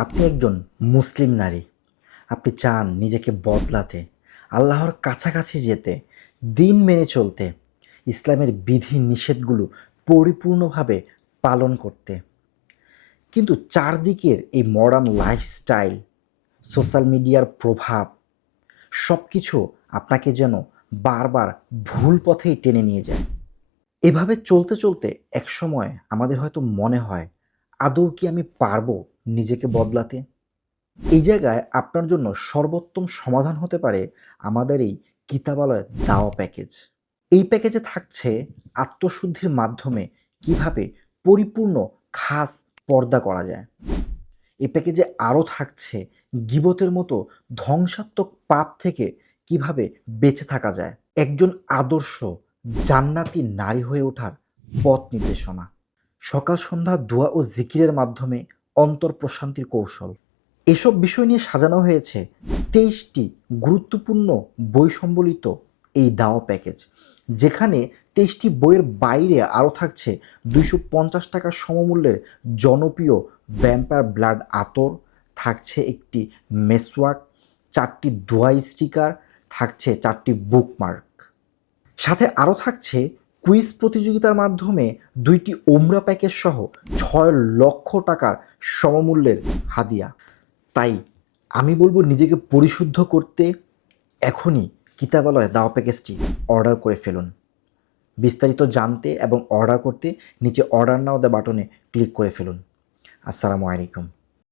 আপনি একজন মুসলিম নারী। আপনি চান নিজেকে বদলাতে, আল্লাহর কাছাকাছি যেতে, দিন মেনে চলতে, ইসলামের বিধি নিষেধগুলো পরিপূর্ণভাবে পালন করতে। কিন্তু চারদিকের এই মডার্ন লাইফস্টাইল, সোশ্যাল মিডিয়ার প্রভাব সব কিছু আপনাকে যেন বারবার ভুল পথেই টেনে নিয়ে যায়। এভাবে চলতে চলতে একসময় আমাদের হয়তো মনে হয়, আদৌ কি আমি পারবো নিজেকে বদলাতে? এই জায়গায় আপনার জন্য সর্বোত্তম সমাধান হতে পারে আমাদের এই কিতাবালয় দাওয়া প্যাকেজ। এই প্যাকেজে থাকছে আত্মশুদ্ধির মাধ্যমে কিভাবে পরিপূর্ণ খাস পর্দা করা যায়। এই প্যাকেজে আরও থাকছে গীবতের মতো ধ্বংসাত্মক পাপ থেকে কিভাবে বেঁচে থাকা যায়, একজন আদর্শ জান্নাতি নারী হয়ে ওঠার পথ নির্দেশনা, সকাল সন্ধ্যা দোয়া ও জিকিরের মাধ্যমে অন্তর প্রশান্তির কৌশল। এসব বিষয় নিয়ে সাজানো হয়েছে 23টি গুরুত্বপূর্ণ বই সম্বলিত এই দাওয়া প্যাকেজ, যেখানে 23টি বইয়ের বাইরে আরও থাকছে 250 টাকা সমমূল্যের জনপ্রিয় ভ্যাম্পায়ার ব্লাড আতর, থাকছে একটি মেসওয়াক, 4টি দোয়া স্টিকার, থাকছে 4টি বুকমার্ক। সাথে আরও থাকছে কুইজ প্রতিযোগিতার মাধ্যমে 2টি ওমরা প্যাকেজ সহ 6 লক্ষ টাকার সমমূল্যের হাদিয়া। তাই আমি বলবো নিজেকে পরিশুদ্ধ করতে এখনই কিতাবালয় দাওয়া প্যাকেজটি অর্ডার করে ফেলুন। বিস্তারিত জানতে এবং অর্ডার করতে নিচে অর্ডার নাও দ্য বাটনে ক্লিক করে ফেলুন। আসসালামু আলাইকুম।